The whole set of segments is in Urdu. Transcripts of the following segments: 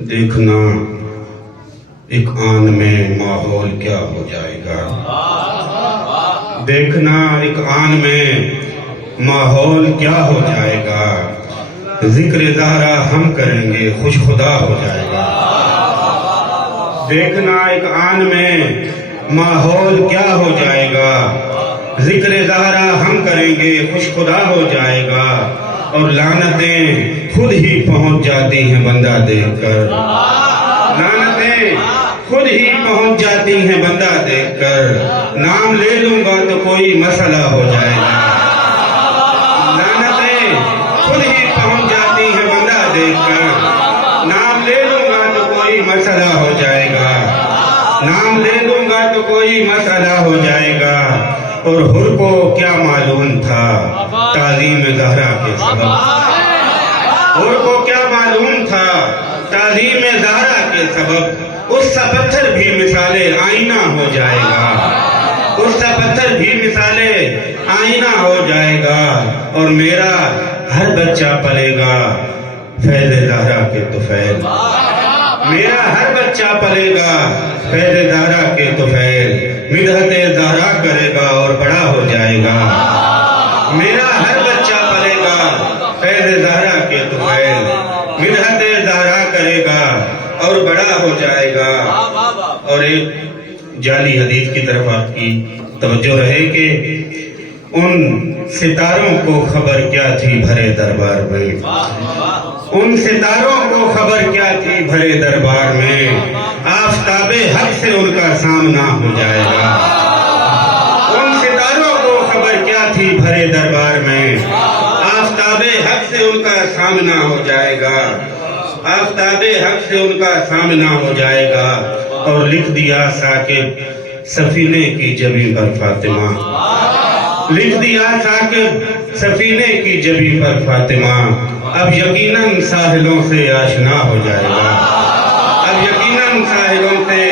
دیکھنا ایک آن میں ماحول کیا ہو جائے گا، دیکھنا ایک آن میں ماحول کیا ہو جائے گا، ذکر زہرا ہم کریں گے خوش خدا ہو جائے گا۔ دیکھنا ایک آن میں ماحول کیا ہو جائے گا، ذکر زہرا ہم کریں گے خوش خدا ہو جائے گا، اور لعنتیں خود ہی پہنچ جاتی ہیں بندہ دیکھ کر، لعنتیں خود ہی پہنچ جاتی ہیں بندہ دیکھ کر، نام لے لوں گا تو کوئی مسئلہ ہو جائے گا، لعنتیں خود ہی پہنچ جاتی ہیں بندہ دیکھ کر، نام لے لوں گا تو کوئی مسئلہ ہو جائے گا، نام لے لوں گا تو کوئی مسئلہ ہو جائے گا۔ اور حر کو کیا معلوم تھا تعظیم زہرا کے سبب، حر کو کیا معلوم تھا تعظیم زہرا کے سبب، اس سا پتھر بھی مثال آئینہ ہو جائے گا، اس سا پتھر بھی مثال آئینہ ہو جائے گا، اور میرا ہر بچہ پلے گا فیض زہرا کے طفیل، میرا ہر بچہ پلے گا فیض زہرا کے طفیل، مدحت زہرا کرے گا اور بڑا ہو جائے گا، میرا ہر بچہ پلے گا فیض زہرا کے طفیل، مدحت زہرا کرے گا اور بڑا ہو جائے گا۔ اور ایک جعلی حدیث کی طرف آپ کی توجہ رہے کہ ان ستاروں کو خبر کیا تھی بھرے دربار میں، ان ستاروں کو خبر کیا تھی بھرے دربار میں، آفتاب حق سے ان کا سامنا ہو جائے گا، ان ستاروں کو خبر کیا تھی بھرے دربار میں، آفتاب حق سے ان کا سامنا ہو جائے گا، آفتاب حق سے ان کا سامنا ہو جائے گا۔ اور لکھ دیا ثاقب سفینے کی جبیں پر فاطمہ، لکھ دیا ثاقب سفینے کی جبیں پر فاطمہ، اب یقیناً ساحلوں سے آشنا ہو جائے گا، اب یقیناً ساحلوں سے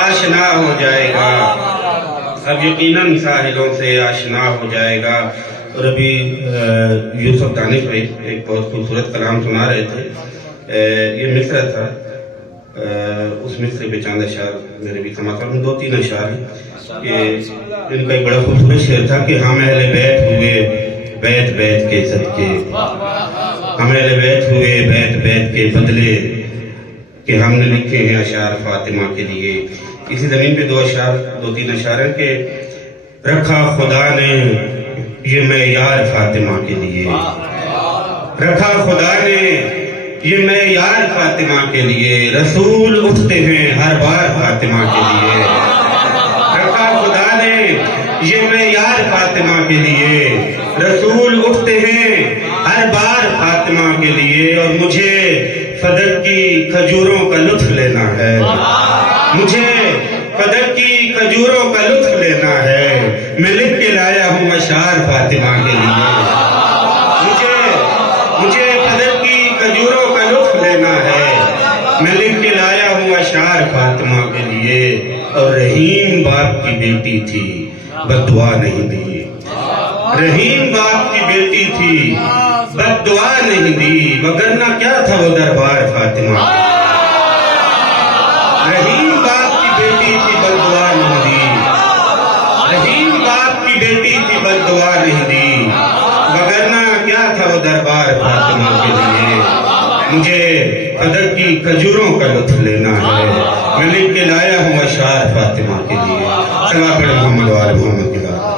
آشنا ہو جائے گا، اب یقیناً ساحلوں سے آشنا ہو جائے گا۔ اور ابھی یوسف دانش بھائی ایک بہت خوبصورت کلام سنا رہے تھے، یہ مصرع تھا، اس مصرع پہ چاند اشعار میرے بھی سماتا ہوں، 2-3 اشعار ہیں۔ ان کا ایک بڑا خوبصورت شعر تھا کہ ہم اہل بیت ہوئے بیت بیت کے صدقے، ہم اہل بیت ہوئے بیت بیت کے بدلے، کہ ہم نے لکھے ہیں اشعار فاطمہ کے لیے۔ اسی زمین پہ 2-3 اشعار ہیں کہ رکھا خدا نے یہ معیار فاطمہ کے لیے، رکھا خدا نے یہ معیار فاطمہ کے لیے، رسول اٹھتے ہیں ہر بار فاطمہ کے لیے، رکھا خدا نے یہ معیار فاطمہ کے لیے، رسول اٹھتے ہیں ہر بار فاطمہ کے لیے۔ اور مجھے فدق کی کھجوروں کا لطف لینا ہے، مجھے فدق کی کھجوروں کا لطف لینا ہے، میں لکھ کے لایا ہوں اشعار فاطمہ کے لیے، مجھے فدق کی کھجوروں کا لطف لینا ہے، میں لکھ کے لایا ہوں اشعار فاطمہ کے لیے۔ اور رحیم باپ کی بیٹی تھی بد دعا نہیں دی، رحیم باپ کی بیٹی تھی بد دعا نہیں دی، وگرنہ کیا تھا وہ دربار فاطمہ، رحیم باپ کی بیٹی تھی بد دعا نہیں دی، رحیم باپ کی بیٹی تھی بد دعا نہیں دی، وگرنہ کیا تھا وہ دربار فاطمہ کے لیے۔ مجھے فدق کی کھجوروں کا لطف لینا ہے، میں لکھ کے لایا ہوں اشعار فاطمہ کے لیے۔ صلی اللہ علیہ محمد و آل محمد کے بعد